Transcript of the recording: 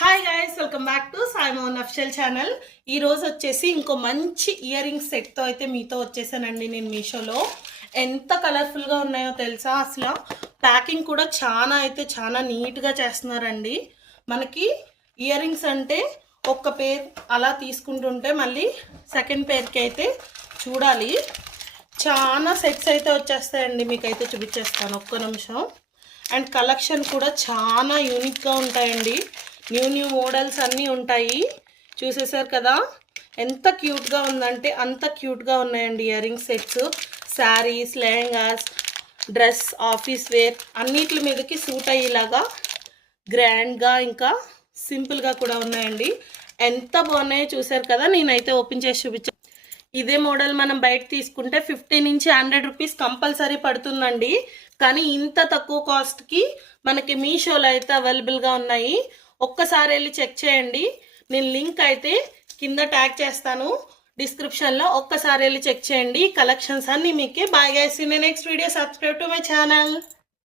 Hi guys, welcome back to Sai Mohan official channel. ఈ రోజు వచ్చేసి ఇంకో మంచి ఇయర్ రింగ్స్ సెట్తో అయితే మీతో వచ్చేసానండి. నేను మీషోలో ఎంత కలర్ఫుల్గా ఉన్నాయో తెలుసా. అసలు ప్యాకింగ్ కూడా చాలా నీట్గా చేస్తున్నారండి. మనకి ఇయర్ రింగ్స్ అంటే ఒక్క పేర్ అలా తీసుకుంటుంటే మళ్ళీ సెకండ్ పేర్కి అయితే చూడాలి. చాలా సెట్స్ అయితే వచ్చేస్తాయండి. మీకైతే చూపించేస్తాను ఒక్క నిమిషం. అండ్ కలెక్షన్ కూడా చాలా యూనిక్గా ఉంటాయండి. న్యూ మోడల్స్ అన్నీ ఉంటాయి. చూసేసారు కదా ఎంత క్యూట్గా ఉందంటే అంత క్యూట్గా ఉన్నాయండి ear ring sets. Saris, lehengas, dress, office wear అన్నిటి మీదకి సూట్ అయ్యేలాగా గ్రాండ్గా ఇంకా సింపుల్గా కూడా ఉన్నాయండి. ఎంత బాగున్నాయో చూసారు కదా. నేనైతే ఓపెన్ చేసి చూపించాను. ఇదే మోడల్ మనం బయట తీసుకుంటే 50 నుంచి 100 రూపీస్ కంపల్సరీ పడుతుందండి. కానీ ఇంత తక్కువ కాస్ట్కి మనకి మీషోలో అయితే అవైలబుల్గా ఉన్నాయి. ఒక్కసారి వెళ్ళి చెక్ చేయండి. నేను లింక్ అయితే కింద ట్యాగ్ చేస్తాను డిస్క్రిప్షన్లో. ఒక్కసారి వెళ్ళి చెక్ చేయండి. కలెక్షన్స్ అన్నీ మీకే. Bye guys, in next video. Subscribe to my channel.